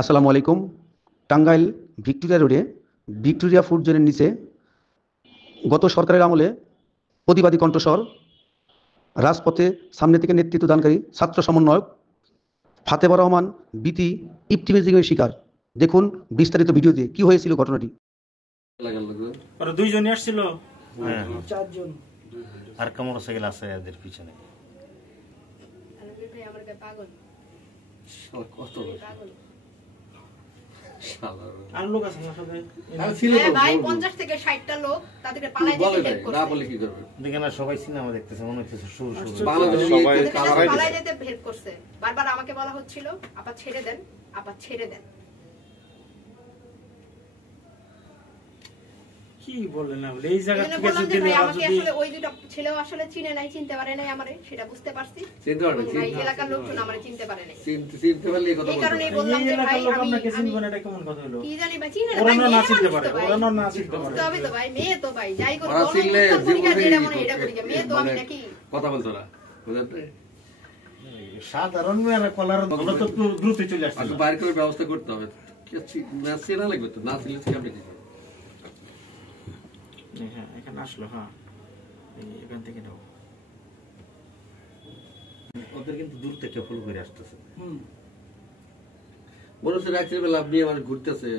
আসসালামু আলাইকুম। টাঙ্গাইল ভিক্টোরিয়া রোডে ভিক্টোরিয়া ফুড জোনের নিচে গত সরকারের আমলে প্রতিবাদী কণ্ঠস্বর রাজপথে সামনে থেকে নেতৃত্ব দানকারী ছাত্র সমন্বয়ক ফাতেমা রহমান বিতি ইপটিমেজিংয়ের শিকার। দেখুন বিস্তারিত ভিডিওতে কি হয়েছিল ঘটনাটি। ওরা দুইজনই আসছিল, চারজন আর একটা মোটরসাইকেল আছে এদের পিছনে। আর লোক আছে না সবাই? ভাই 50 থেকে 60টা লোক তাদেরকে পালাই যেতে হেল্প করছে। না বলে কি করবে? দেখেন না সবাই সিনেমা দেখতেছে, মনে হচ্ছে শুরু সবাই পালাই যেতে হেল্প করছে। বারবার আমাকে বলা হচ্ছিল আপা ছেড়ে দেন, আপা ছেড়ে দেন। কি বলেন না বলে এই জায়গা থেকে যদি আমাকে আসলে ওই দুটো ছেলেও আসলে চিনে নাই, চিনতে পারে নাই আমারে, সেটা বুঝতে পারছি। চিনতে পারে নাই, এই এলাকার লোকজন আমারে চিনতে পারে নাই। চিনতে পারলে এই কথা বলতে। এই কারণেই বললাম যে ভাই আমি চিনবেন, এটা কেমন কথা হলো? কি জানি ভাই চিনে না, ভাই না চিনতে পারে, ওরা না চিনতে পারে। তবে তো ভাই মেয়ে তো ভাই যাই করে ওরা চিনলে জীবনে যেটা মনে এটা করি মেয়ে তো আমি নাকি কথা বলতো না বুঝতে? সাধারণ মেয়েরা কলার আমরা তো দ্রুত চলে আসছে, আগে বাইরে করে ব্যবস্থা করতে হবে। কি না চেনা লাগবে তো, না চিনলে কি আপনি কি করবেন? হ্যাঁ এখানে আসলো, হ্যাঁ এখান থেকে নাও। ওদের কিন্তু দূর থেকে ফুল করে আসতেছে। মনে হচ্ছে রাত্রির বেলা আপনি আমার ঘুরতেছে,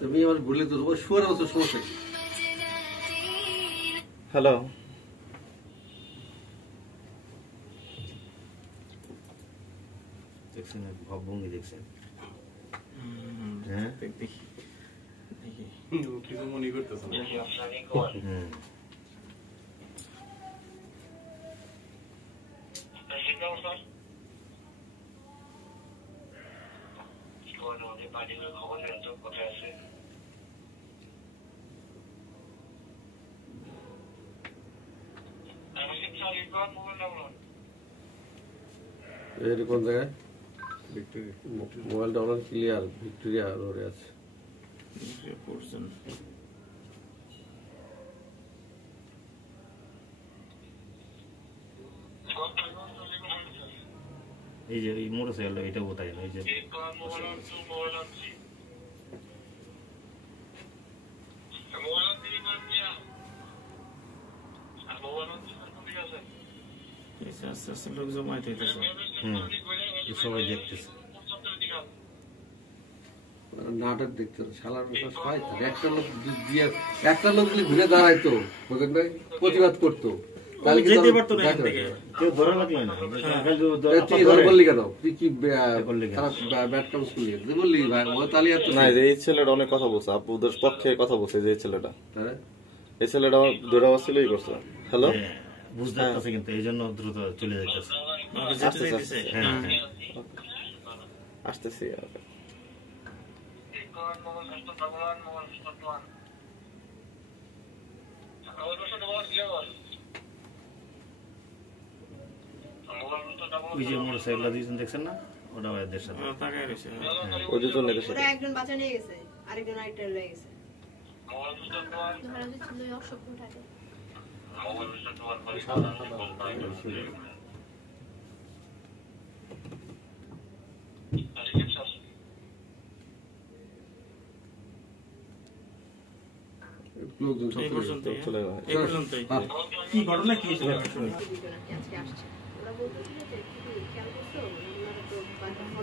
তুমি আমার ঘুরলে তো তোমার শুয়ার বছর সমস্যা কি? হ্যালো, দেখছেন ভাবভঙ্গি দেখছেন? হ্যাঁ দেখি কিছু মনে করতেছে না। কোন জায়গায়? মোবাইলটা অনেক ক্লিয়ার, ভিক্টোরিয়া রোডে আছে। এই যে এই মোটরসাইকেল এটা বোঝাই না, এই যে লোক জমায়েত হইতেছে, সবাই দেখতেছে। নাটক দেখতে শালার একটা লোক যদি ঘুরে দাঁড়াইতো প্রতিবাদ করতো, তাহলে কেউ ধরা লাগলো না। এই ছেলেটা অনেক কথা বলছে, আপুদের পক্ষে কথা বলছে। যে ছেলেটা এই ছেলেটা আমার দৌড়া ছিলই করছে। হ্যালো, বুঝতে পারছে কিন্তু এই জন্য দ্রুত চলে যাইতেছে। আসতেছি। ওই যে মোটরসাইকেল দিয়েছেন দেখছেন না, ওটা ওদের সাথে ওই দুজন এদের সাথে একজন বাঁচা নিয়ে গেছে, আরেকজন আইটার লয়ে গেছে। কি ঘটনা কি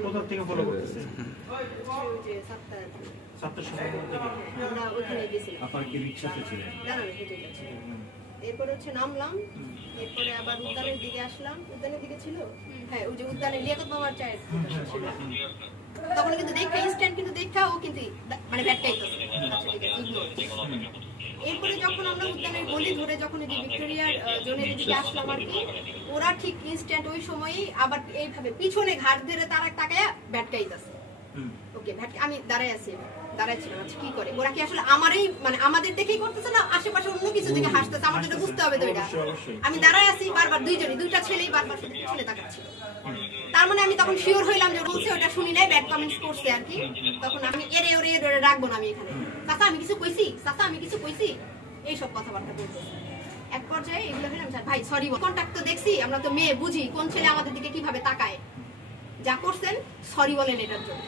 কোথা থেকে ফলো করতেছে? আপনার কি রিক্সাতে ছিলেন? এরপরে হচ্ছে নামলাম, এরপরে আবার উদ্যানের দিকে আসলাম। উদ্যানের দিকে ছিল, হ্যাঁ ওই যে উদ্যানে লিয়াকত মামার চায়ের ছিল। তখন কিন্তু দেখা ইনস্ট্যান্ট কিন্তু দেখা ও কিন্তু মানে ব্যাটটাই তো। এরপরে যখন আমরা উদ্যানের গলি ধরে যখন এই ভিক্টোরিয়ার জোনের দিকে আসলাম আর কি, ওরা ঠিক ইনস্ট্যান্ট ওই সময়ই আবার এইভাবে পিছনে ঘাট ধরে তারা তাকায়া ব্যাটকাইতেছে। ওকে আমি দাঁড়াইছিলাম। আচ্ছা কি করে ওরা, কি আসলে আমারই মানে আমাদের দেখেই করতেছে না আশেপাশে অন্য কিছু দিকে হাসতেছে? আমার যেটা বুঝতে হবে তো এটা। আমি দাঁড়ায় আছি, বারবার দুইটা ছেলেই বারবার শুধু পিছনে তাকাচ্ছিল। তার মানে আমি তখন শিওর হইলাম যে বলছে ওটা শুনি নাই, ব্যাড কমেন্টস করছে আর কি। তখন আমি এরে রাখবো না আমি এখানে, চাচা আমি কিছু কইছি এইসব কথাবার্তা বলতেছে। এক পর্যায়ে এগুলো হইলাম ভাই সরি, কন্টাক্ট তো দেখছি, আমরা তো মেয়ে বুঝি কোন ছেলে আমাদের দিকে কিভাবে তাকায়। যা করছেন সরি বলেন এটার জন্য।